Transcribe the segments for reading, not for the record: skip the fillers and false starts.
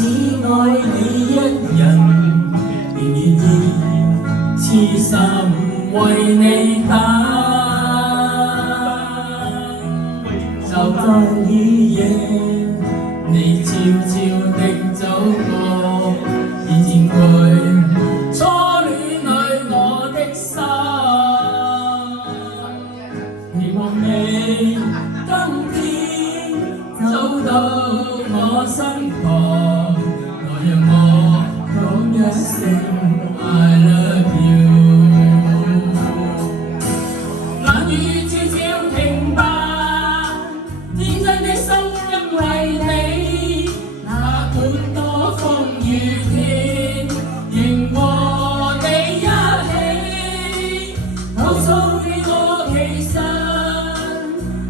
只愛你一人，仍願意痴心為你等。就在雨夜，你悄悄地走過，已佔據初戀裏我的心。希望你今天走到我身旁，讓我講一聲 I love you。冷雨悄悄停吧，天真的心因為你，哪管多風雨天，仍和你一起。告訴你我其實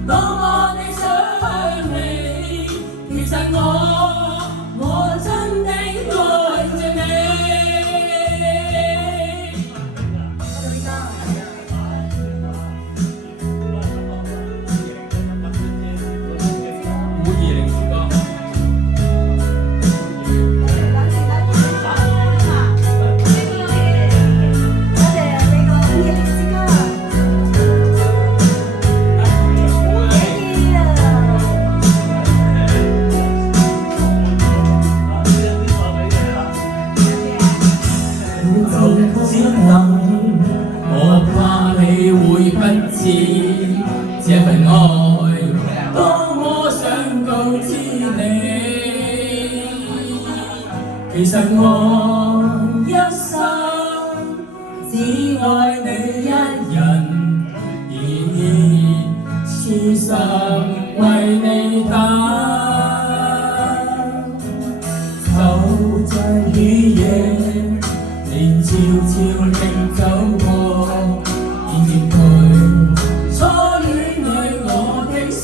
多麼地想你，其實我真的愛着你。我怕你會不知這份愛多麼想告知你，其實我一生只愛你一人，願意痴心為你等。就在雨夜，你悄悄地走過，已佔據初戀裏我的心。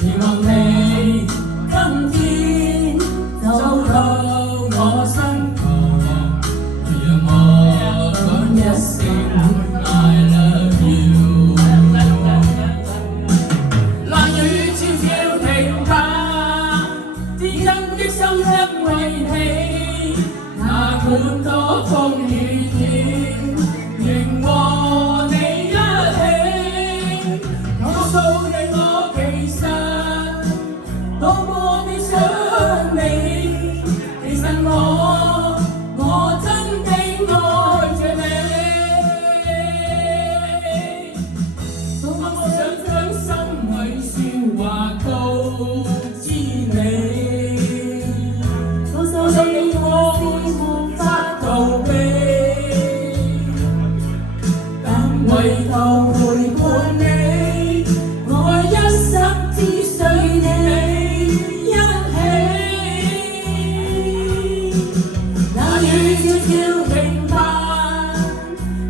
希望你今天走到我身旁，讓我講一聲 I love you。冷雨悄悄停吧，天真的心因為你，哪管多風雨天，仍和你一起。告訴你我其實多麼地想你，其實我真的愛着你。多麼我想將心裏說話告知你，告訴你我無法逃避，但為求陪伴你，我一生只需你一起。那雨悄悄停吧，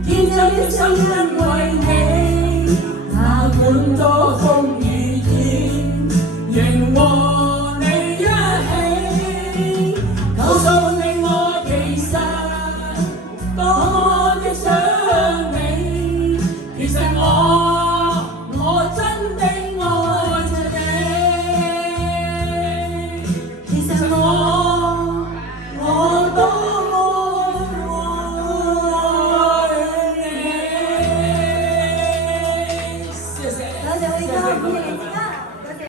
天真的心因為你，哪管多風雨天，仍和你一起。告訴你我其實多麼的想你，其實我真的愛着你，其實我多麼愛你。謝謝，多謝你。